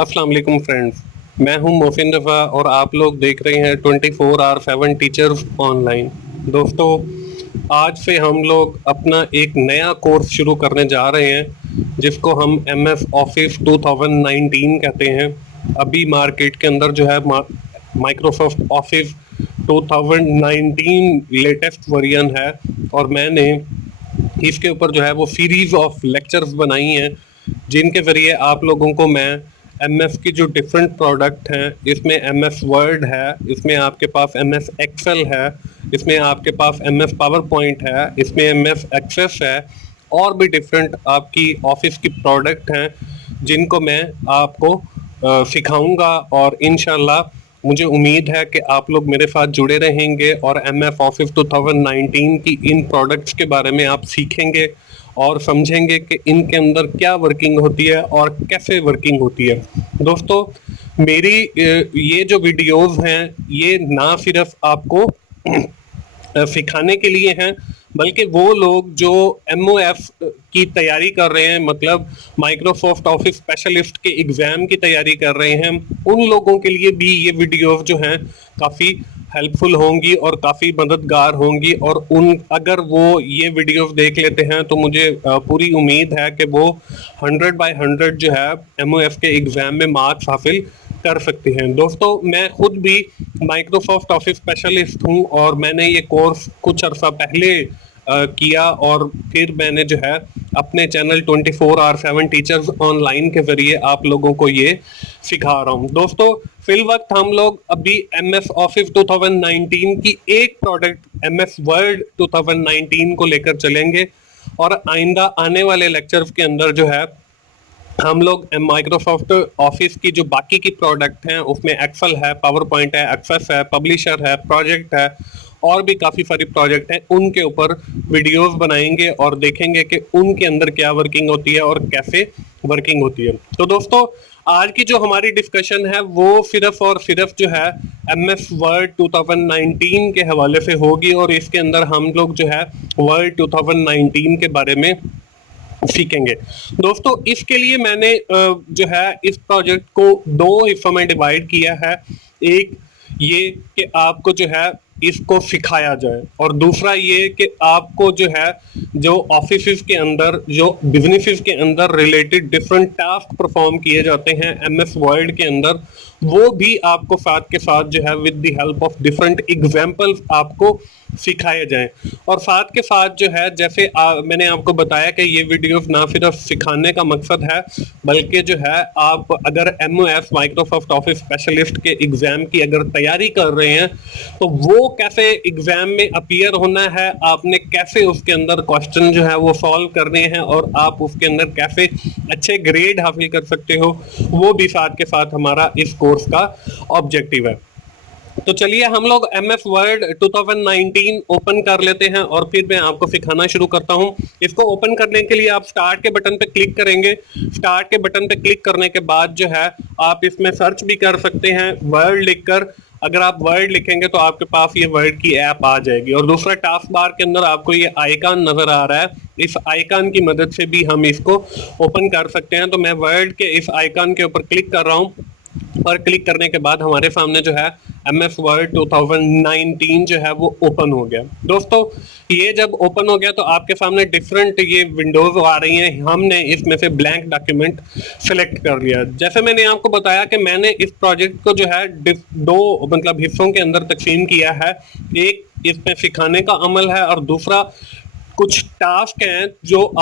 अस्सलाम वालेकुम फ्रेंड्स। मैं हूं मोहसिन रफ़ा और आप लोग देख रहे हैं 24/7 टीचर्स ऑनलाइन। दोस्तों, आज से हम लोग अपना एक नया कोर्स शुरू करने जा रहे हैं जिसको हम MS ऑफिस 2019 कहते हैं। अभी मार्केट के अंदर जो है माइक्रोसॉफ्ट ऑफिस 2019 लेटेस्ट वर्जन है और मैंने इसके ऊपर जो है वो सीरीज ऑफ लेक्चर्स बनाई हैं जिनके ज़रिए आप लोगों को मैं MS की जो डिफरेंट प्रोडक्ट हैं, इसमें MS वर्ड है, इसमें आपके पास MS एक्सेल है, इसमें आपके पास MS पावर पॉइंट है, इसमें MS एक्सेस है और भी डिफरेंट आपकी ऑफिस की प्रोडक्ट हैं जिनको मैं आपको सिखाऊंगा और इंशाल्लाह मुझे उम्मीद है कि आप लोग मेरे साथ जुड़े रहेंगे और MS ऑफिस 2019 की इन प्रोडक्ट्स के बारे में आप सीखेंगे और समझेंगे कि इनके अंदर क्या वर्किंग होती है और कैसे वर्किंग होती है। दोस्तों, मेरी ये जो वीडियोस हैं ये ना सिर्फ आपको सिखाने के लिए हैं बल्कि वो लोग जो MOF की तैयारी कर रहे हैं, मतलब माइक्रोसॉफ्ट ऑफिस स्पेशलिस्ट के एग्जाम की तैयारी कर रहे हैं, उन लोगों के लिए भी ये वीडियोस जो हैं काफ़ी हेल्पफुल होंगी और काफ़ी मददगार होंगी। और अगर वो ये वीडियोस देख लेते हैं तो मुझे पूरी उम्मीद है कि वो 100/100 जो है MOF के एग्ज़ाम में मार्क्स हासिल कर सकते हैं। दोस्तों, मैं खुद भी माइक्रोसॉफ्ट ऑफिस स्पेशलिस्ट हूं और मैंने ये कोर्स कुछ अर्सा पहले किया और फिर मैंने जो है अपने चैनल 24/7 टीचर्स ऑनलाइन के जरिए आप लोगों को ये सिखा रहा हूँ। दोस्तों, फिल वक्त हम लोग अभी MS ऑफिस 2019 की एक प्रोडक्ट MS वर्ड 2019 को लेकर चलेंगे और आइंदा आने वाले लेक्चर्स के अंदर जो है हम लोग माइक्रोसॉफ्ट ऑफिस की जो बाकी की प्रोडक्ट हैं उसमें एक्सेल है, पावर पॉइंट है, एक्सेस है, पब्लिशर है, प्रोजेक्ट है और भी काफ़ी सारी प्रोजेक्ट हैं, उनके ऊपर वीडियोस बनाएंगे और देखेंगे कि उनके अंदर क्या वर्किंग होती है और कैसे वर्किंग होती है। तो दोस्तों, आज की जो हमारी डिस्कशन है वो सिर्फ और सिर्फ जो है MS वर्ड 2019 के हवाले से होगी और इसके अंदर हम लोग जो है वर्ड 2019 के बारे में सीखेंगे। दोस्तों, इसके लिए मैंने जो है इस प्रोजेक्ट को दो हिस्सों में डिवाइड किया है। एक ये कि आपको जो है इसको सिखाया जाए और दूसरा ये कि आपको जो है जो ऑफिस के अंदर जो बिजनेसेस के अंदर रिलेटेड डिफरेंट टास्क परफॉर्म किए जाते हैं MS वर्ड के अंदर, वो भी आपको साथ के साथ जो है with the help of different examples आपको सिखाए जाएं। और साथ के साथ जो है जैसे मैंने आपको बताया कि ये वीडियोस ना सिर्फ सिखाने का मकसद है बल्कि जो है आप अगर MOF माइक्रोसॉफ्ट ऑफिस स्पेशलिस्ट के एग्जाम की अगर तैयारी कर रहे हैं तो वो कैसे एग्जाम में अपीयर होना है, आपने कैसे उसके अंदर क्वेश्चन जो है वो सॉल्व करने हैं और आप उसके अंदर कैसे अच्छे ग्रेड हासिल कर सकते हो, वो भी साथ के साथ हमारा इस कोर्स का ऑब्जेक्टिव है। तो चलिए हम लोग MS वर्ड 2019 ओपन कर लेते हैं और फिर मैं आपको सिखाना शुरू करता हूं। इसको ओपन करने के लिए आप स्टार्ट के बटन पे क्लिक करेंगे। स्टार्ट के बटन पे क्लिक करने के बाद जो है आप इसमें सर्च भी कर सकते हैं वर्ड लिखकर। अगर आप वर्ड लिखेंगे तो आपके पास ये वर्ड की ऐप आ जाएगी और दूसरा टास्क बार के अंदर आपको ये आइकन नजर आ रहा है। इस आइकन की मदद से भी हम इसको ओपन कर सकते हैं। तो मैं वर्ड के इस आइकन के ऊपर क्लिक कर रहा हूँ और क्लिक करने के बाद हमारे सामने जो है MS वर्ड 2019 जो है वो ओपन हो गया। दोस्तों, ये जब ओपन हो गया तो आपके सामने डिफरेंट ये विंडोज आ रही हैं। हमने इसमें से ब्लैंक डॉक्यूमेंट सेलेक्ट कर लिया। जैसे मैंने आपको बताया कि मैंने इस प्रोजेक्ट को जो है दो मतलब हिस्सों के अंदर तकसीम किया है। एक इसमें सिखाने का अमल है और दूसरा कुछ टास्क हैं जो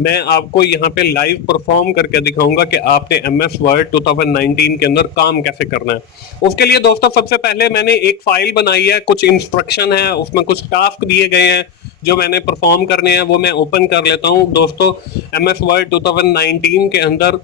मैं आपको यहाँ पे लाइव परफॉर्म करके दिखाऊंगा कि आपने MS वर्ड 2019 के अंदर काम कैसे करना है। उसके लिए दोस्तों सबसे पहले मैंने एक फाइल बनाई है, कुछ इंस्ट्रक्शन है, उसमें कुछ टास्क दिए गए हैं जो मैंने परफॉर्म करने हैं, वो मैं ओपन कर लेता हूँ। दोस्तों, MS वर्ड 2019 के अंदर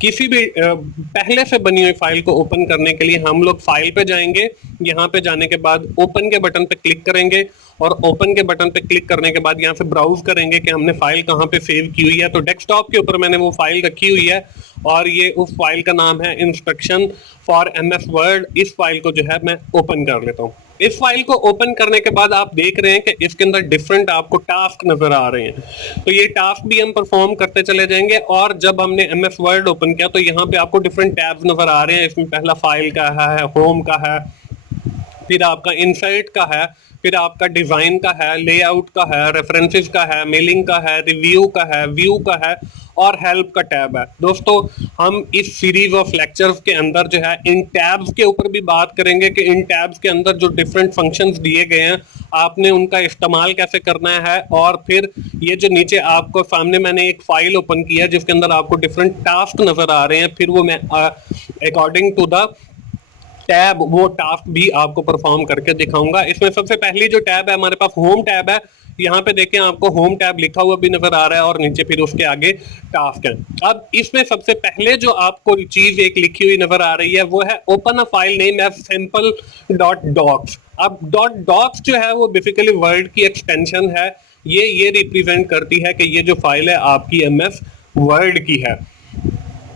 किसी भी पहले से बनी हुई फाइल को ओपन करने के लिए हम लोग फाइल पे जाएंगे। यहाँ पे जाने के बाद ओपन के बटन पे क्लिक करेंगे और ओपन के बटन पे क्लिक करने के बाद यहाँ से ब्राउज करेंगे कि हमने फाइल कहाँ पे सेव की हुई है। तो डेस्कटॉप के ऊपर मैंने वो फाइल रखी हुई है और ये उस फाइल का नाम है इंस्ट्रक्शन फॉर MS वर्ड। इस फाइल को जो है मैं ओपन कर लेता हूँ। इस फाइल को ओपन करने के बाद आप देख रहे हैं कि इसके अंदर डिफरेंट आपको टास्क नजर आ रहे हैं। तो ये टास्क भी हम परफॉर्म करते चले जाएंगे। और जब हमने एमएस वर्ड ओपन किया तो यहाँ पे आपको डिफरेंट टैब्स नजर आ रहे हैं। इसमें पहला फाइल का है, होम का है, फिर आपका इंसर्ट का है, फिर आपका डिजाइन का है, लेआउट का है, रेफरेंसेस का है, मेलिंग का है, रिव्यू का है, व्यू का है और हेल्प का टैब है। दोस्तों हम इस सीरीज ऑफ लेक्चर्स के अंदर जो है इन टैब्स के ऊपर भी बात करेंगे कि इन टैब्स के अंदर जो डिफरेंट फंक्शंस दिए गए हैं आपने उनका इस्तेमाल कैसे करना है। और फिर ये जो नीचे आपको सामने मैंने एक फाइल ओपन किया जिसके अंदर आपको डिफरेंट टास्क नजर आ रहे हैं, फिर वो मैं अकॉर्डिंग टू द टैब वो टास्क भी आपको परफॉर्म करके दिखाऊंगा। इसमें सबसे पहली जो टैब है हमारे पास होम टैब है। यहाँ पे देखें आपको होम टैब लिखा हुआ भी नजर आ रहा है और नीचे फिर उसके आगे टास्क है। अब इसमें सबसे पहले जो आपको चीज एक लिखी हुई नजर आ रही है वो है open a file name as simple dot docx. अब डॉट डॉक्स जो है वो बेसिकली वर्ड की एक्सटेंशन है। ये रिप्रेजेंट करती है कि ये जो फाइल है आपकी एमएस वर्ड की है।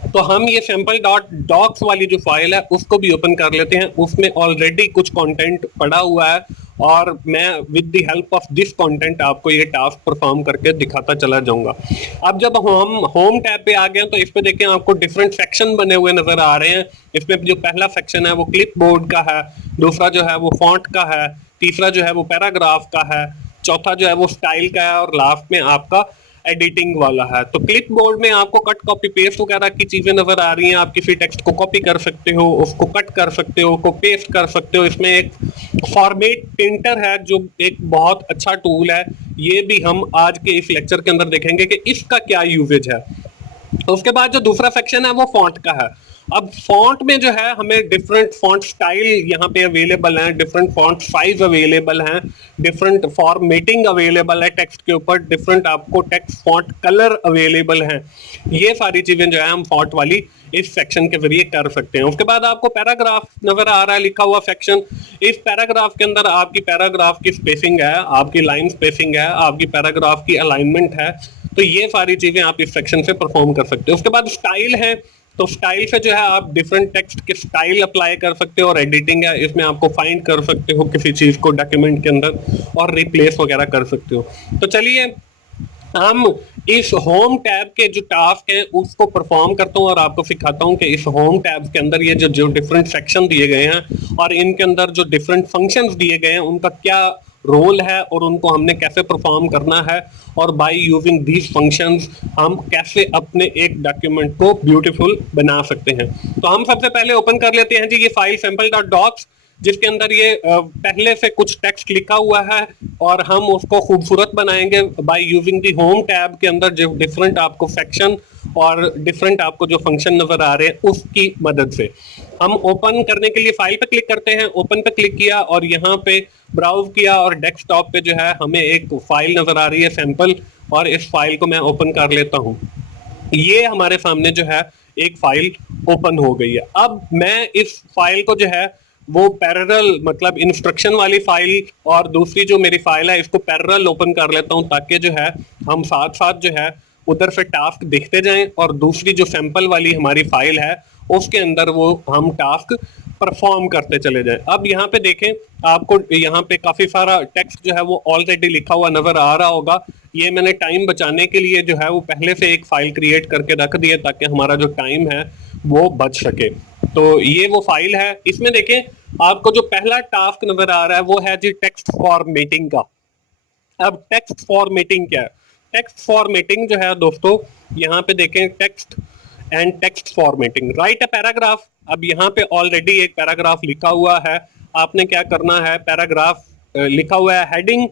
तो हम ये सैंपल डॉट डॉक्स वाली जो फाइल है उसको भी ओपन कर लेते हैं। उसमें ऑलरेडी कुछ कंटेंट पड़ा हुआ है और मैं with the help of this content आपको ये टास्क परफॉर्म करके दिखाता चला जाऊंगा। अब जब हम होम टैब पे आ गए तो इस पे देखें आपको डिफरेंट सेक्शन बने हुए नजर आ रहे हैं। इसमें जो पहला सेक्शन है वो क्लिप बोर्ड का है, दूसरा जो है वो फॉन्ट का है, तीसरा जो है वो पैराग्राफ का है, चौथा जो है वो स्टाइल का है और लास्ट में आपका एडिटिंग वाला है। तो क्लिप बोर्ड में आपको कट कॉपी पेस्ट वगैरह की चीजें नजर आ रही हैं। आप किसी टेक्स्ट को कॉपी कर सकते हो, उसको कट कर सकते हो, उसको पेस्ट कर सकते हो। इसमें एक फॉर्मेट प्रिंटर है जो एक बहुत अच्छा टूल है। ये भी हम आज के इस लेक्चर के अंदर देखेंगे कि इसका क्या यूजेज है। तो उसके बाद जो दूसरा सेक्शन है वो फॉन्ट का है। अब फॉन्ट में जो है हमें डिफरेंट फॉन्ट स्टाइल यहाँ पे अवेलेबल हैं, डिफरेंट फॉन्ट साइज अवेलेबल हैं, डिफरेंट फॉर्मेटिंग अवेलेबल है टेक्स्ट के ऊपर, डिफरेंट आपको टेक्स्ट फॉन्ट कलर अवेलेबल हैं। ये सारी चीजें जो है हम फॉन्ट वाली इस सेक्शन के जरिए कर सकते हैं। उसके बाद आपको पैराग्राफ नजर आ रहा है लिखा हुआ सेक्शन। इस पैराग्राफ के अंदर आपकी पैराग्राफ की स्पेसिंग है, आपकी लाइन स्पेसिंग है, आपकी पैराग्राफ की अलाइनमेंट है। तो ये सारी चीजें आप इस सेक्शन से परफॉर्म कर सकते हो। उसके बाद स्टाइल है, तो स्टाइल से जो है आप डिफरेंट टेक्स्ट के स्टाइल अप्लाई कर सकते हो। और एडिटिंग है, इसमें आपको फाइंड कर सकते हो किसी चीज को डॉक्यूमेंट के अंदर और रिप्लेस वगैरह कर सकते हो। तो चलिए हम इस होम टैब के जो टास्क हैं उसको परफॉर्म करता हूं और आपको सिखाता हूं कि इस होम टैब के अंदर ये जो डिफरेंट सेक्शन दिए गए हैं और इनके अंदर जो डिफरेंट फंक्शंस दिए गए हैं उनका क्या रोल है और उनको हमने कैसे परफॉर्म करना है और बाय यूजिंग दीज फंक्शंस हम कैसे अपने एक डॉक्यूमेंट को ब्यूटीफुल बना सकते हैं। तो हम सबसे पहले ओपन कर लेते हैं जी ये फाइल सैंपल डॉट डॉक्स जिसके अंदर ये पहले से कुछ टेक्स्ट लिखा हुआ है और हम उसको खूबसूरत बनाएंगे by using the home tab के अंदर जो डिफरेंट आपको सेक्शन और डिफरेंट आपको जो फंक्शन नजर आ रहे हैं उसकी मदद से। हम ओपन करने के लिए फाइल पे क्लिक करते हैं, ओपन पे क्लिक किया और यहाँ पे ब्राउज किया और डेस्कटॉप पे जो है हमें एक फाइल नजर आ रही है सैंपल, और इस फाइल को मैं ओपन कर लेता हूँ। ये हमारे सामने जो है एक फाइल ओपन हो गई है। अब मैं इस फाइल को जो है वो पैरेलल मतलब इंस्ट्रक्शन वाली फाइल और दूसरी जो मेरी फाइल है इसको पैरेलल ओपन कर लेता हूं ताकि जो है हम साथ साथ जो है उधर से टास्क देखते जाएं और दूसरी जो सैंपल वाली हमारी फाइल है उसके अंदर वो हम टास्क परफॉर्म करते चले जाएं। अब यहाँ पे देखें आपको यहाँ पे काफी सारा टेक्स्ट जो है वो ऑलरेडी लिखा हुआ नजर आ रहा होगा। ये मैंने टाइम बचाने के लिए जो है वो पहले से एक फाइल क्रिएट करके रख दी है ताकि हमारा जो टाइम है वो बच सके। तो ये वो फाइल है। इसमें देखें आपको जो पहला टास्क नजर आ रहा है वो है जी टेक्स्ट फॉर्मेटिंग का। अब टेक्स्ट फॉर्मेटिंग क्या है? टेक्स्ट फॉर्मेटिंग जो है दोस्तों यहाँ पे देखें text and text formatting right a paragraph. अब यहाँ पे ऑलरेडी एक पैराग्राफ लिखा हुआ है। आपने क्या करना है, पैराग्राफ लिखा हुआ है हेडिंग।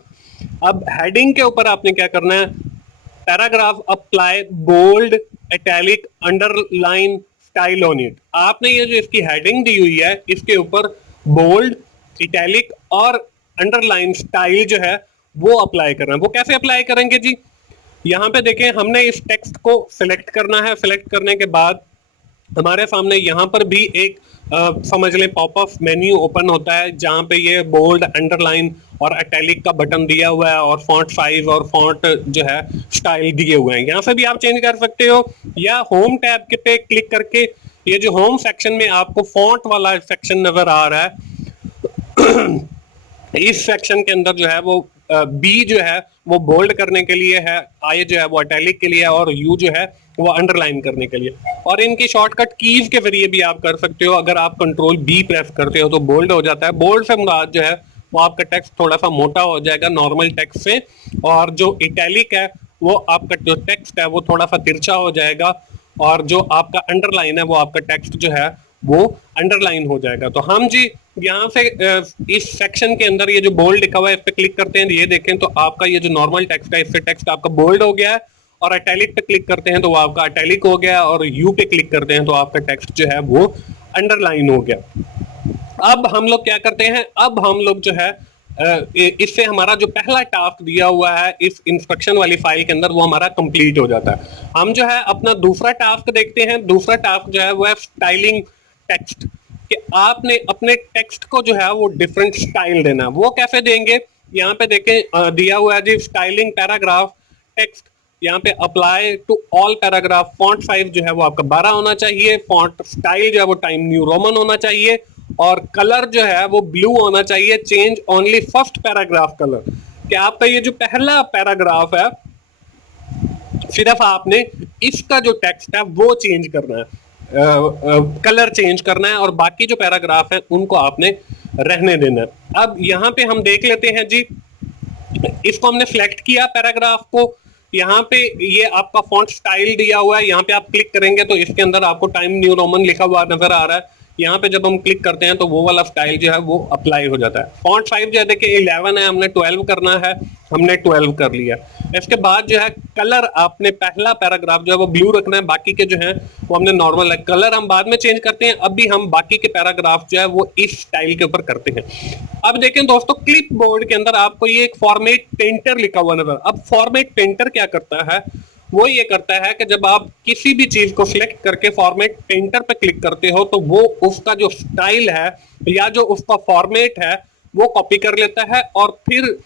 अब हेडिंग के ऊपर आपने क्या करना है, paragraph apply bold italic underline style on it. आपने ये जो इसकी हेडिंग दी हुई है इसके ऊपर बोल्ड इटैलिक और अंडरलाइन स्टाइल जो है वो अप्लाई करना है। वो कैसे अप्लाई करेंगे जी, यहाँ पे देखें हमने इस टेक्स्ट को सिलेक्ट करना है। सिलेक्ट करने के बाद हमारे सामने यहाँ पर भी एक समझ लें पॉपअप मेन्यू ओपन होता है जहाँ पे ये बोल्ड अंडरलाइन और इटैलिक का बटन दिया हुआ है और फॉन्ट साइज और फॉन्ट जो है स्टाइल दिए हुए हैं। यहाँ से भी आप चेंज कर सकते हो या होम टैब के पे क्लिक करके ये जो होम सेक्शन में आपको फॉन्ट वाला सेक्शन नजर आ रहा है इस सेक्शन के अंदर जो है वो बी जो है वो बोल्ड करने के लिए है, आई जो है वो इटैलिक के लिए है, और यू जो है वो अंडरलाइन करने के लिए। और इनकी शॉर्टकट कीज के जरिए भी आप कर सकते हो। अगर आप कंट्रोल बी प्रेस करते हो तो बोल्ड हो जाता है। बोल्ड से मुराद जो है वो आपका टेक्स्ट थोड़ा सा मोटा हो जाएगा नॉर्मल टेक्स्ट से, और जो इटैलिक है वो आपका जो टेक्स्ट है वो थोड़ा सा तिरछा हो जाएगा, और जो आपका अंडरलाइन है वो आपका टेक्स्ट जो है वो अंडरलाइन हो जाएगा। तो हम जी यहाँ से इस सेक्शन के अंदर ये जो बोल्ड लिखा हुआ है इस पे क्लिक करते हैं, ये देखें तो आपका ये जो नॉर्मल टेक्स्ट है इससे टेक्स्ट आपका बोल्ड हो गया है, और इटैलिक पे क्लिक करते हैं तो वो आपका इटैलिक हो गया, और यू पे क्लिक करते हैं तो आपका टेक्स्ट जो है वो अंडरलाइन हो गया। अब हम लोग क्या करते हैं, अब हम लोग जो है इससे हमारा जो पहला टास्क दिया हुआ है इस इंस्ट्रक्शन वाली फाइल के अंदर वो हमारा कंप्लीट हो जाता है। हम जो है अपना दूसरा टास्क देखते हैं। दूसरा टास्क जो है वो है स्टाइलिंग टेक्स्ट, कि आपने अपने टेक्स्ट को जो है वो डिफरेंट स्टाइल देना। वो कैसे देंगे, यहाँ पे देखें दिया हुआ है जी स्टाइलिंग पैराग्राफ टेक्स्ट। यहाँ पे apply to all paragraph, font size जो है वो आपका 12 होना चाहिए, फॉन्ट स्टाइल जो है वो टाइम न्यू रोमन होना चाहिए, और कलर जो है वो ब्लू होना चाहिए। Change only first paragraph colour, कि आपका ये जो पहला पैराग्राफ है सिर्फ आपने इसका जो टेक्स्ट है वो चेंज करना है, कलर चेंज करना है, और बाकी जो पैराग्राफ है उनको आपने रहने देना है। अब यहाँ पे हम देख लेते हैं जी, इसको हमने सिलेक्ट किया पैराग्राफ को। यहाँ पे ये आपका फॉन्ट स्टाइल दिया हुआ है, यहाँ पे आप क्लिक करेंगे तो इसके अंदर आपको टाइम न्यू रोमन लिखा हुआ नजर आ रहा है। यहाँ पे जब हम क्लिक करते हैं तो वो वाला स्टाइल जो है वो अप्लाई हो जाता है। फॉन्ट साइज जो है देखिए 11 है, हमने 12 करना है, हमने 12 कर लिया। इसके बाद जो है कलर आपने पहला पैराग्राफ जो है वो ब्लू रखना है, बाकी के जो है वो हमने नॉर्मल है। कलर हम बाद में चेंज करते हैं, अभी हम बाकी के पैराग्राफ जो है वो इस स्टाइल के ऊपर करते हैं। अब देखें दोस्तों, क्लिप बोर्ड के अंदर आपको ये एक फॉर्मेट पेंटर लिखा हुआ नजर। अब फॉर्मेट पेंटर क्या करता है, वो ये करता है कि जब आप किसी भी चीज को सिलेक्ट करके फॉर्मेट पेंटर पे क्लिक करते हो तो वो उसका जो स्टाइल है या जो उसका फॉर्मेट है वो कॉपी कर लेता है, और फिर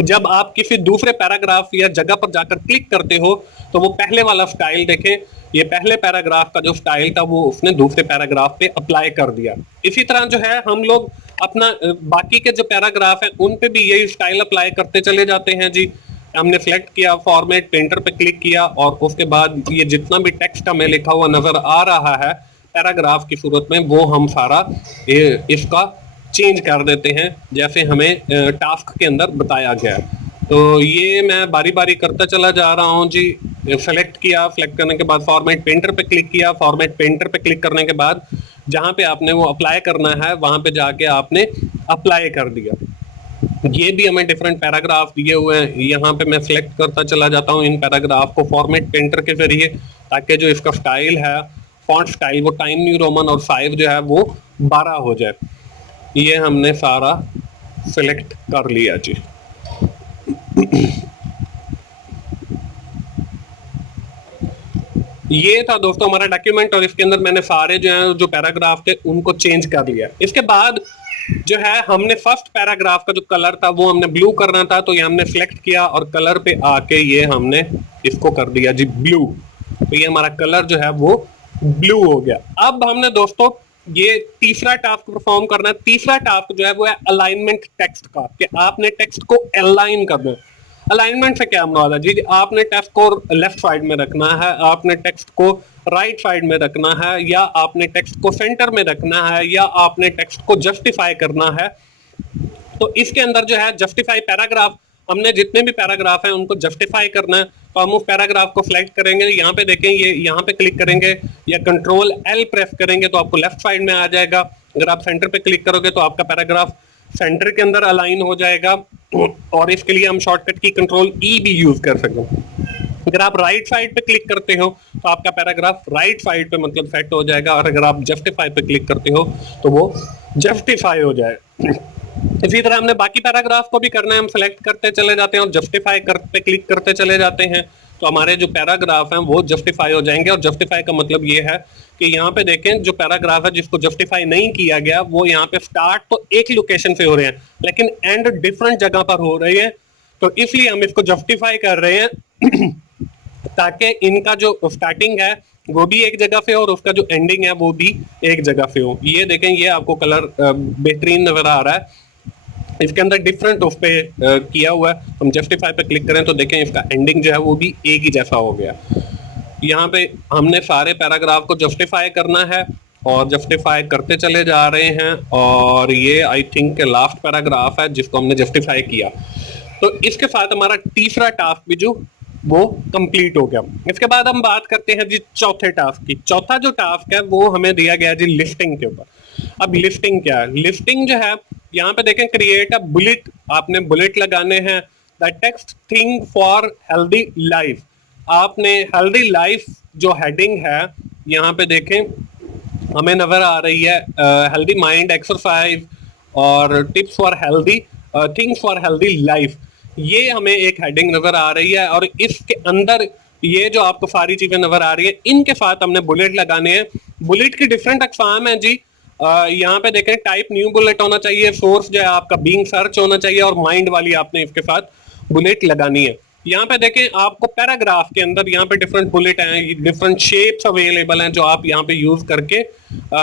जब आप किसी दूसरे पैराग्राफ या जगह पर जाकर क्लिक करते हो तो वो पहले वाला स्टाइल देखें, ये पहले पैराग्राफ का जो स्टाइल था वो उसने दूसरे पैराग्राफ पे अप्लाई कर दिया। इसी तरह जो है हम लोग अपना बाकी के जो पैराग्राफ है उन पे भी यही स्टाइल अप्लाई करते चले जाते हैं जी। हमने सेलेक्ट किया, फॉर्मेट पेंटर पे क्लिक किया, और उसके बाद ये जितना भी टेक्स्ट हमें लिखा हुआ नजर आ रहा है पैराग्राफ की सूरत में वो हम सारा इसका चेंज कर देते हैं जैसे हमें टास्क के अंदर बताया गया है। तो ये मैं बारी बारी करता चला जा रहा हूँ जी। सेलेक्ट किया, सेलेक्ट करने के बाद फॉर्मेट पेंटर पे क्लिक किया, फॉर्मेट पेंटर पे क्लिक करने के बाद जहाँ पे आपने वो अप्लाई करना है वहां पे जाके आपने अप्लाई कर दिया। ये भी हमें डिफरेंट पैराग्राफ दिए हुए हैं, यहाँ पे मैं सिलेक्ट करता चला जाता हूँ इन पैराग्राफ को फॉर्मेट पेंटर के जरिए, ताकि जो इसका स्टाइल है फॉन्ट स्टाइल वो टाइम न्यू रोमन और साइज जो है वो 12 हो जाए। ये हमने सारा सिलेक्ट कर लिया जी। ये था दोस्तों हमारा डॉक्यूमेंट, और इसके अंदर मैंने सारे जो है जो पैराग्राफ थे उनको चेंज कर लिया। इसके बाद जो है हमने फर्स्ट पैराग्राफ का जो कलर था वो हमने ब्लू करना था, तो ये हमने सिलेक्ट किया और कलर पे आके ये हमने इसको कर दिया जी ब्लू। तो ये हमारा कलर जो है वो ब्लू हो गया। अब हमने दोस्तों ये तीसरा टास्क परफॉर्म करना है। तीसरा टास्क जो है वो है अलाइनमेंट टेक्स्ट का, कि आपने टेक्स्ट को अलाइन करना है। अलाइनमेंट से क्या मुराद है जी, आपने टेक्स्ट को लेफ्ट साइड में रखना है, आपने टेक्स्ट को राइट साइड में रखना है, या आपने टेक्स्ट को सेंटर में रखना है, या आपने टेक्स्ट को जस्टिफाई करना है। तो इसके अंदर जो है जस्टिफाई पैराग्राफ, हमने जितने भी पैराग्राफ हैं उनको जस्टिफाई करना है। तो हम उस पैराग्राफ को सिलेक्ट करेंगे, यहाँ पे देखें ये यहाँ पे क्लिक करेंगे या कंट्रोल एल प्रेस करेंगे तो आपको लेफ्ट साइड में आ जाएगा। अगर आप सेंटर पे क्लिक करोगे तो आपका पैराग्राफ सेंटर के अंदर अलाइन हो जाएगा, और इसके लिए हम शॉर्टकट की कंट्रोल ई भी यूज कर सकते हैं। अगर आप राइट साइड पे क्लिक करते हो तो आपका पैराग्राफ राइट साइड पे मतलब सेट हो जाएगा, और अगर आप जस्टिफाई पे क्लिक करते हो तो वो जस्टिफाई हो जाएगा। इसी तरह हमने बाकी पैराग्राफ को भी करना है, हम सेलेक्ट करते चले जाते हैं और जस्टिफाई पे क्लिक करते चले जाते हैं, तो हमारे जो पैराग्राफ हैं वो जस्टिफाई हो जाएंगे। और जस्टिफाई का मतलब ये है कि यहाँ पे देखें जो पैराग्राफ है जिसको जस्टिफाई नहीं किया गया वो यहाँ पे स्टार्ट तो एक लोकेशन से हो रहे हैं लेकिन एंड डिफरेंट जगह पर हो रही है, तो इसलिए हम इसको जस्टिफाई कर रहे हैं ताकि इनका जो स्टार्टिंग है वो भी एक जगह पे और उसका जो एंडिंग है वो भी एक जगह पे हो। ये देखें, ये आपको कलर बेहतरीन नजर आ रहा है। इसके अंदर डिफरेंट उस पे किया हुआ है। हम जस्टिफाई पे क्लिक करें तो देखें इसका एंडिंग जो है वो भी एक ही जैसा हो गया। यहाँ पे हमने सारे पैराग्राफ को जस्टिफाई करना है और जस्टिफाई करते चले जा रहे हैं, और ये आई थिंक लास्ट पैराग्राफ है जिसको हमने जस्टिफाई किया। तो इसके साथ हमारा तीसरा टास्क भी जो वो कंप्लीट हो गया। इसके बाद हम बात करते हैं जी चौथे टास्क की। चौथा जो टास्क है वो हमें दिया गया जी लिस्टिंग के ऊपर। अब लिस्टिंग क्या है? लिस्टिंग जो है यहाँ पे देखें, क्रिएट अ बुलेट, आपने बुलेट लगाने हैं। The text thing for healthy life, आपने हेल्दी लाइफ जो हेडिंग है यहाँ पे देखें हमें नजर आ रही है, हेल्दी माइंड एक्सरसाइज और tips for healthy things for healthy life, ये हमें एक हेडिंग नजर आ रही है। और इसके अंदर ये जो आपको सारी चीजें नजर आ रही है इनके साथ हमने बुलेट लगाने हैं। बुलेट की डिफरेंट अकसाम है जी। यहाँ पे देखें टाइप न्यू बुलेट होना चाहिए, सोर्स जो है आपका बीइंग सर्च होना चाहिए, और माइंड वाली आपने इसके साथ बुलेट लगानी है। यहाँ पे देखें आपको पैराग्राफ के अंदर यहाँ पे डिफरेंट बुलेट हैं, डिफरेंट शेप्स अवेलेबल हैं जो आप यहाँ पे यूज करके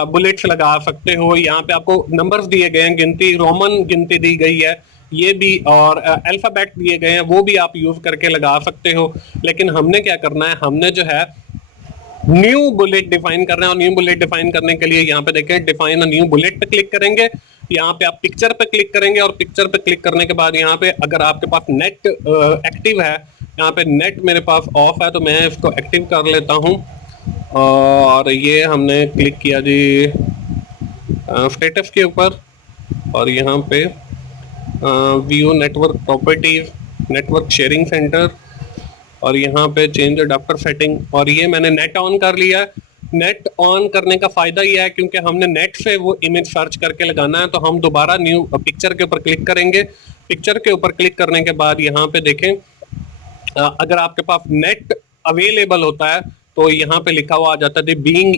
बुलेट्स लगा सकते हो। यहाँ पे आपको नंबर्स दिए गए हैं, गिनती रोमन गिनती दी गई है ये भी, और अल्फाबेट दिए गए हैं वो भी आप यूज करके लगा सकते हो। लेकिन हमने क्या करना है, हमने जो है न्यू बुलेट डिफाइन करना है। और न्यू बुलेट डिफाइन करने के लिए यहाँ पे देखें डिफाइन अ न्यू बुलेट पे क्लिक करेंगे। यहाँ पे आप पिक्चर पे क्लिक करेंगे, और पिक्चर पे क्लिक करने के बाद यहाँ पे अगर आपके पास नेट एक्टिव है, यहाँ पे नेट मेरे पास ऑफ है तो मैं इसको एक्टिव कर लेता हूँ। और ये हमने क्लिक किया जी स्टेटस के ऊपर, और यहाँ पे view network properties, network sharing centre, और यहाँ पे चेंज अडॉप्टर सेटिंग, और ये मैंने नेट ऑन कर लिया। नेट ऑन करने का फायदा ये है क्योंकि हमने नेट से वो इमेज सर्च करके लगाना है, तो हम दोबारा न्यू पिक्चर के ऊपर क्लिक करेंगे। पिक्चर के ऊपर क्लिक करने के बाद यहाँ पे देखें अगर आपके पास नेट अवेलेबल होता है तो यहाँ पे लिखा हुआ आ जाता है बीइंग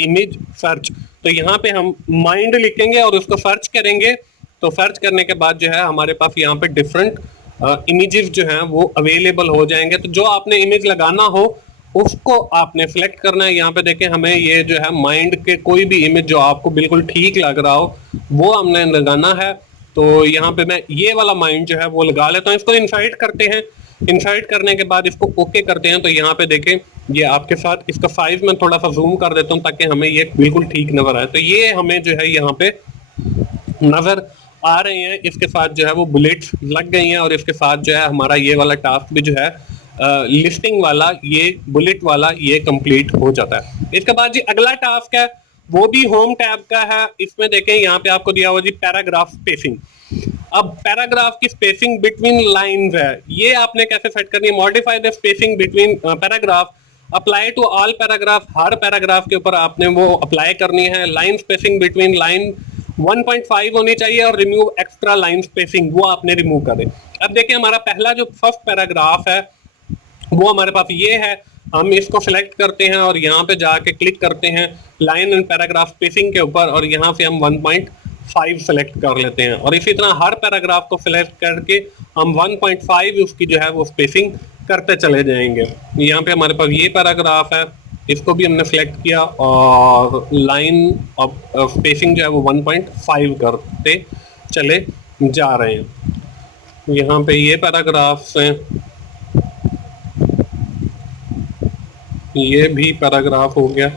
इमेज सर्च, तो यहाँ पे हम माइंड लिखेंगे और उसको सर्च करेंगे। तो सर्च करने के बाद जो है हमारे पास यहाँ पे डिफरेंट इमेजेस जो हैं वो अवेलेबल हो जाएंगे। तो जो आपने इमेज लगाना हो उसको आपने सिलेक्ट करना है। यहाँ पे देखें हमें ये जो है माइंड के कोई भी इमेज जो आपको बिल्कुल ठीक लग रहा हो वो हमने लगाना है। तो यहाँ पे मैं ये वाला माइंड जो है वो लगा लेता हूँ। इसको इंसर्ट करते हैं, इंसर्ट करने के बाद इसको ओके करते हैं। तो यहाँ पे देखें ये आपके साथ इसका साइज मैं थोड़ा सा जूम कर देता हूँ ताकि हमें ये बिल्कुल ठीक नजर आए। तो ये हमें जो है यहाँ पे नजर आ रहे हैं, इसके साथ जो है वो बुलेट्स लग गई हैं, और इसके साथ जो है हमारा ये वाला टास्क भी जो है लिस्टिंग वाला, ये बुलेट वाला, ये कंप्लीट हो जाता है। इसके बाद जी अगला टास्क है वो भी होम टैब का है। इसमें देखें यहाँ पे आपको दिया हुआ जी पैराग्राफ स्पेसिंग। अब पैराग्राफ की स्पेसिंग बिटवीन लाइंस है, ये आपने कैसे सेट करनी है? Modify the spacing between paragraph, apply to all paragraph, हर पैराग्राफ के ऊपर आपने वो अप्लाई करनी है। लाइन स्पेसिंग बिटवीन लाइन 1.5 होनी चाहिए, और रिमूव एक्स्ट्रा लाइन स्पेसिंग वो आपने रिमूव कर दें। अब देखिए हमारा पहला जो फर्स्ट पैराग्राफ है वो हमारे पास ये है, हम इसको सिलेक्ट करते हैं और यहाँ पे जाके क्लिक करते हैं लाइन एंड पैराग्राफ स्पेसिंग के ऊपर, और यहाँ से हम 1.5 सेलेक्ट कर लेते हैं। और इसी तरह हर पैराग्राफ को सिलेक्ट करके हम 1.5 उसकी जो है वो स्पेसिंग करते चले जाएंगे। यहाँ पे हमारे पास ये पैराग्राफ है, इसको भी हमने सेलेक्ट किया और लाइन ऑफ स्पेसिंग जो है वो 1.5 करते चले जा रहे हैं। यहाँ पे ये पैराग्राफ्स हैं, ये भी पैराग्राफ हो गया,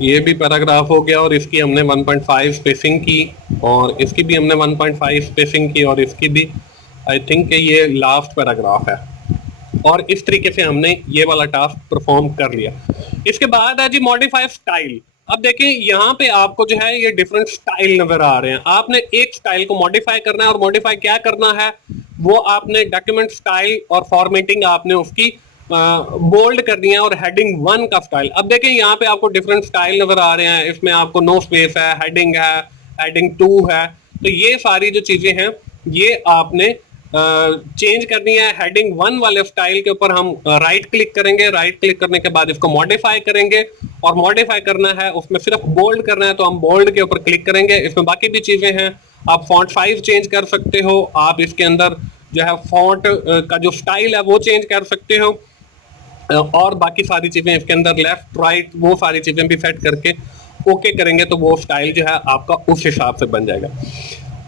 ये भी पैराग्राफ हो गया, और इसकी हमने 1.5 स्पेसिंग की, और इसकी भी हमने 1.5 स्पेसिंग की, और इसकी भी आई थिंक ये लास्ट पैराग्राफ है। और इस तरीके से हमने ये वाला टास्क परफॉर्म कर लिया। इसके बाद है जी मॉडिफाई स्टाइल। अब देखिए यहाँ पे आपको जो है ये डिफरेंट स्टाइल नजर आ रहे हैं, आपने एक स्टाइल को मॉडिफाई करना है। और मॉडिफाई क्या करना है, वो आपने डॉक्यूमेंट स्टाइल और फॉर्मेटिंग आपने उसकी बोल्ड करनी है, और हेडिंग 1 का स्टाइल। अब देखें यहाँ पे आपको डिफरेंट स्टाइल नजर आ रहे हैं, इसमें आपको नो स्पेस है, हेडिंग 2 है। तो ये सारी जो चीजें हैं ये आपने चेंज करनी है। हेडिंग 1 वाले स्टाइल के ऊपर हम राइट क्लिक करेंगे, राइट क्लिक करने के बाद इसको मॉडिफाई करेंगे, और मॉडिफाई करना है उसमें सिर्फ बोल्ड करना है तो हम बोल्ड के ऊपर क्लिक करेंगे। इसमें बाकी भी चीजें हैं, आप फॉन्ट साइज चेंज कर सकते हो, आप इसके अंदर जो है फॉन्ट का जो स्टाइल है वो चेंज कर सकते हो, और बाकी सारी चीजें इसके अंदर लेफ्ट राइट वो सारी चीजें भी सेट करके ओके करेंगे तो वो स्टाइल जो है आपका उस हिसाब से बन जाएगा।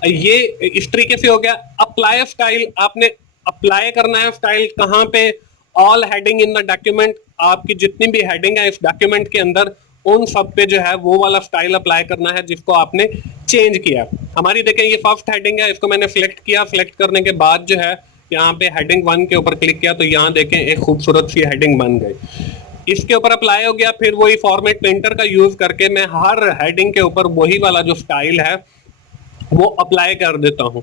ये इस तरीके से हो गया। अप्लाई स्टाइल, आपने अप्लाई करना है स्टाइल कहाँ पे, all heading in the document, आपकी जितनी भी हेडिंग है इस डॉक्यूमेंट के अंदर उन सब पे जो है वो वाला स्टाइल अप्लाई करना है जिसको आपने चेंज किया। हमारी देखें ये फर्स्ट हेडिंग है, इसको मैंने सिलेक्ट किया, सिलेक्ट करने के बाद जो है यहाँ पे हेडिंग 1 के ऊपर क्लिक किया तो यहाँ देखें एक खूबसूरत सी हेडिंग बन गई। इसके ऊपर अप्लाई हो गया। फिर वही फॉर्मेट पेंटर का यूज करके मैं हर हेडिंग के ऊपर वही वाला जो स्टाइल है वो अप्लाई कर देता हूँ।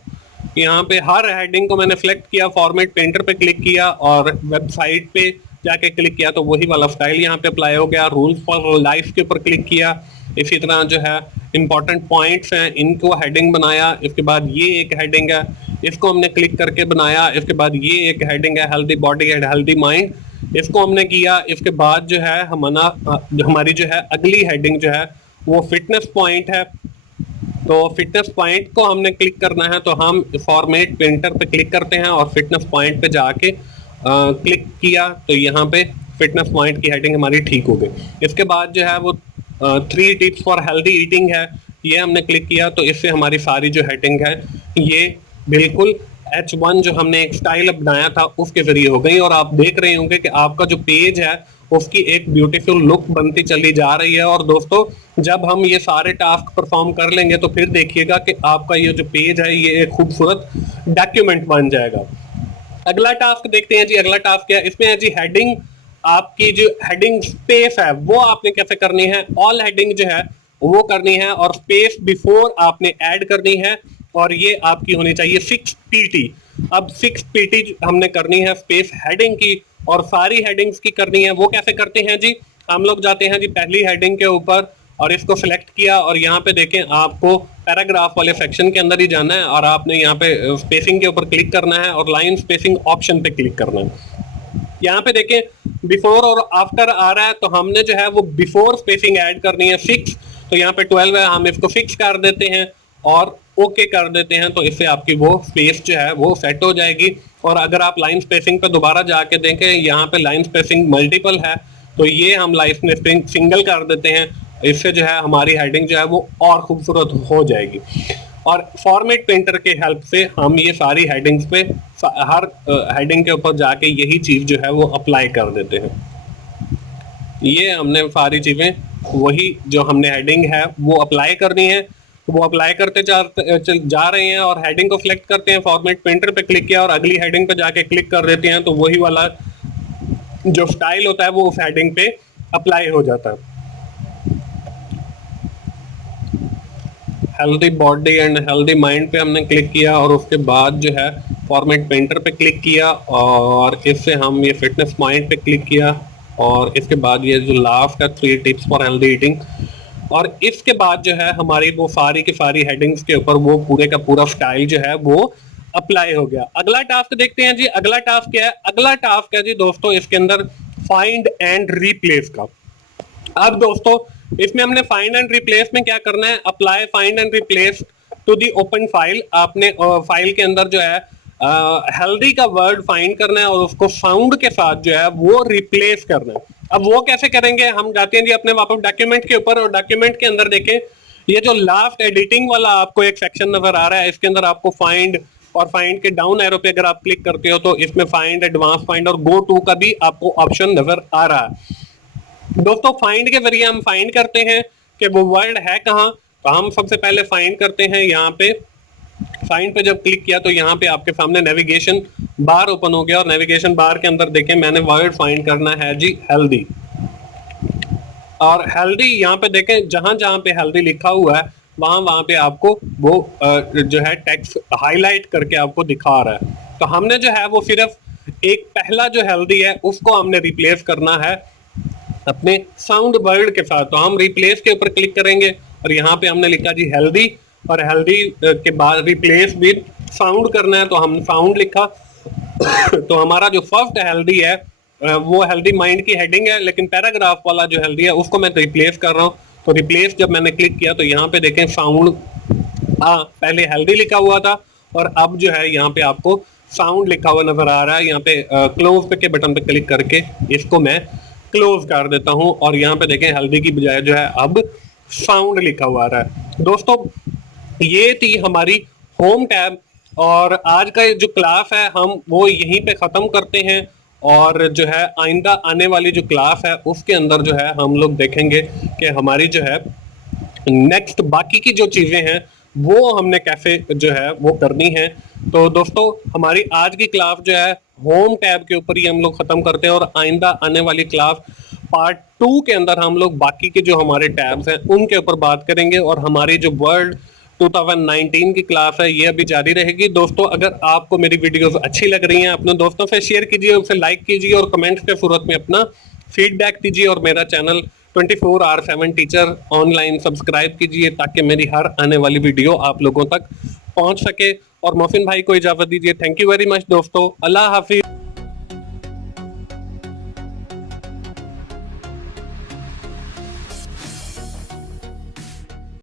यहाँ पे हर हेडिंग को मैंने सेलेक्ट किया, फॉर्मेट पेंटर पे क्लिक किया और वेबसाइट पे जाके क्लिक किया तो वही वाला स्टाइल यहाँ पे अप्लाई हो गया। रूल्स फॉर लाइफ के ऊपर क्लिक किया, इसी तरह जो है इंपॉर्टेंट पॉइंट्स हैं इनको हेडिंग बनाया। इसके बाद ये एक हेडिंग है, इसको हमने क्लिक करके बनाया। इसके बाद ये एक हेडिंग है healthy body and healthy mind, इसको हमने किया। इसके बाद जो है हमारी जो है अगली हेडिंग जो है वो फिटनेस पॉइंट है। तो फिटनेस पॉइंट को हमने क्लिक करना है तो हम फॉर्मेट पेंटर पे क्लिक करते हैं और फिटनेस पॉइंट पे जाके क्लिक किया तो यहाँ पे फिटनेस पॉइंट की हेडिंग हमारी ठीक हो गई। इसके बाद जो है वो 3 टिप्स फॉर हेल्दी ईटिंग है, ये हमने क्लिक किया तो इससे हमारी सारी जो हेडिंग है ये बिल्कुल H1 जो हमने एक स्टाइल बनाया था उसके जरिए हो गई। और आप देख रहे होंगे कि आपका जो पेज है उसकी एक ब्यूटीफुल लुक बनती चली जा रही है। और दोस्तों जब हम ये सारे टास्क परफॉर्म कर लेंगे तो फिर देखिएगा कि आपका ये जो पेज है ये एक खूबसूरत डॉक्यूमेंट बन जाएगा। अगला टास्क देखते हैं जी। अगला टास्क क्या है, इसमें है जी हेडिंग, आपकी जो हेडिंग स्पेस है वो आपने कैसे करनी है। ऑल हेडिंग जो है वो करनी है और स्पेस बिफोर आपने ऐड करनी है और ये आपकी होनी चाहिए 6 pt। अब 6 pt हमने करनी है स्पेस हेडिंग की और सारी हेडिंग्स की करनी है। वो कैसे करते हैं जी, हम लोग जाते हैं जी पहली हेडिंग के ऊपर और इसको सिलेक्ट किया और यहाँ पे देखें आपको पैराग्राफ वाले सेक्शन के अंदर ही जाना है और आपने यहाँ पे स्पेसिंग के ऊपर क्लिक करना है और लाइन स्पेसिंग ऑप्शन पे क्लिक करना है। यहाँ पे देखें बिफोर और आफ्टर आ रहा है तो हमने जो है वो बिफोर स्पेसिंग ऐड करनी है 6, तो यहाँ पे 12 है, हम इसको 6 कर देते हैं और ओके कर देते हैं तो इससे आपकी वो स्पेस जो है वो सेट हो जाएगी। और अगर आप लाइन स्पेसिंग पे दोबारा जाके देखें यहाँ पे लाइन स्पेसिंग मल्टीपल है तो ये हम लाइन स्पेसिंग सिंगल कर देते हैं, इससे जो है हमारी हेडिंग जो है वो और खूबसूरत हो जाएगी। और फॉर्मेट पेंटर के हेल्प से हम ये सारी हेडिंग्स पे हर हेडिंग के ऊपर जाके यही चीज जो है वो अप्लाई कर देते हैं। ये हमने सारी चीजें वही जो हमने हेडिंग है वो अप्लाई करनी है तो वो अप्लाई करते जा रहे हैं और हेडिंग को सिलेक्ट करते हैं, फॉर्मेट पेंटर पे क्लिक किया और अगली हेडिंग पे जाके क्लिक कर देते हैं तो वही वाला जो स्टाइल होता है वो उस हेडिंग पे अप्लाई हो जाता है। Healthy body and healthy mind पे हमने क्लिक किया और उसके बाद जो है फॉर्मेट पेंटर पे क्लिक किया और इससे हम ये फिटनेस पॉइंट पे क्लिक किया और इसके बाद ये जो लास्ट है 3 टिप्स फॉर हेल्दी ईटिंग और इसके बाद जो है हमारी वो सारी की सारी हेडिंग्स के ऊपर वो पूरे का पूरा स्टाइल जो है वो अप्लाई हो गया। अगला टास्क देखते हैं जी। अगला टास्क क्या है, अगला टास्क है जी दोस्तों इसके अंदर फाइंड एंड रिप्लेस का। अब दोस्तों इसमें हमने फाइंड एंड रिप्लेस में क्या करना है, apply find and replace to the open file. आपने फाइल के अंदर जो है हेल्दी का वर्ड फाइंड करना है और उसको साउंड के साथ जो है वो रिप्लेस करना है। अब वो कैसे करेंगे, हम जाते हैं जी अपने वापस डॉक्यूमेंट के ऊपर और डॉक्यूमेंट के अंदर देखें ये जो लास्ट एडिटिंग वाला आपको एक सेक्शन नजर आ रहा है, इसके अंदर आपको फाइंड और फाइंड के डाउन एरो पे अगर आप क्लिक करते हो तो इसमें फाइंड, एडवांस फाइंड और गो टू का भी आपको ऑप्शन नजर आ रहा है। दोस्तों फाइंड के जरिए हम फाइंड करते हैं कि वो वर्ड है कहाँ, तो हम सबसे पहले फाइंड करते हैं यहाँ पे। फाइंड पे जब क्लिक किया तो यहाँ पे आपके सामने नेविगेशन बार ओपन हो गया और नेविगेशन बार के अंदर देखें मैंने वर्ड फाइंड करना है जी हेल्दी। और हेल्दी यहाँ पे देखें जहां जहां पे हेल्दी लिखा हुआ है वहां पे आपको वो जो है टेक्स्ट हाईलाइट करके आपको दिखा रहा है। तो हमने जो है वो सिर्फ एक पहला जो हेल्दी है उसको हमने रिप्लेस करना है अपने साउंड वर्ड के साथ। तो हम रिप्लेस के ऊपर क्लिक करेंगे और यहाँ पे हमने लिखा जी हेल्दी और हेल्दी के बाद रिप्लेस विद साउंड करना है तो हम साउंड लिखा। तो हमारा जो फर्स्ट हेल्दी है वो हेल्दी माइंड की हेडिंग है, लेकिन पैराग्राफ वाला जो हेल्दी है उसको मैं रिप्लेस कर रहा हूँ। तो रिप्लेस जब मैंने क्लिक किया तो यहाँ पे देखें साउंड, पहले हेल्दी लिखा हुआ था और अब जो है यहाँ पे आपको साउंड लिखा हुआ नजर आ रहा है। यहाँ पे क्लोज पे के बटन पे क्लिक करके इसको मैं क्लोज कर देता हूं और यहाँ पे देखें हेल्दी की बजाय जो है अब साउंड लिखा हुआ आ रहा है। दोस्तों ये थी हमारी होम टैब। और आज का जो क्लास है हम वो यहीं पे खत्म करते हैं, और जो है आइंदा आने वाली जो क्लास है उसके अंदर जो है हम लोग देखेंगे कि हमारी जो है नेक्स्ट बाकी की जो चीजें हैं वो हमने कैसे जो है वो करनी है। तो दोस्तों हमारी आज की क्लास जो है होम टैब के ऊपर ही हम लोग खत्म करते हैं, और आइंदा आने वाली क्लास पार्ट 2 के अंदर हम लोग बाकी के जो हमारे टैब्स हैं उनके ऊपर बात करेंगे, और हमारी जो वर्ल्ड 2019 की क्लास है ये अभी जारी रहेगी। दोस्तों अगर आपको मेरी वीडियोस अच्छी लग रही हैं अपने दोस्तों से शेयर कीजिए, उसे लाइक कीजिए और कमेंट्स के सूरत में अपना फीडबैक दीजिए, और मेरा चैनल 24/7 टीचर ऑनलाइन सब्सक्राइब कीजिए ताकि मेरी हर आने वाली वीडियो आप लोगों तक पहुंच सके। और मोहसिन भाई को इजाजत दीजिए। थैंक यू वेरी मच दोस्तों, अल्लाह हाफिज।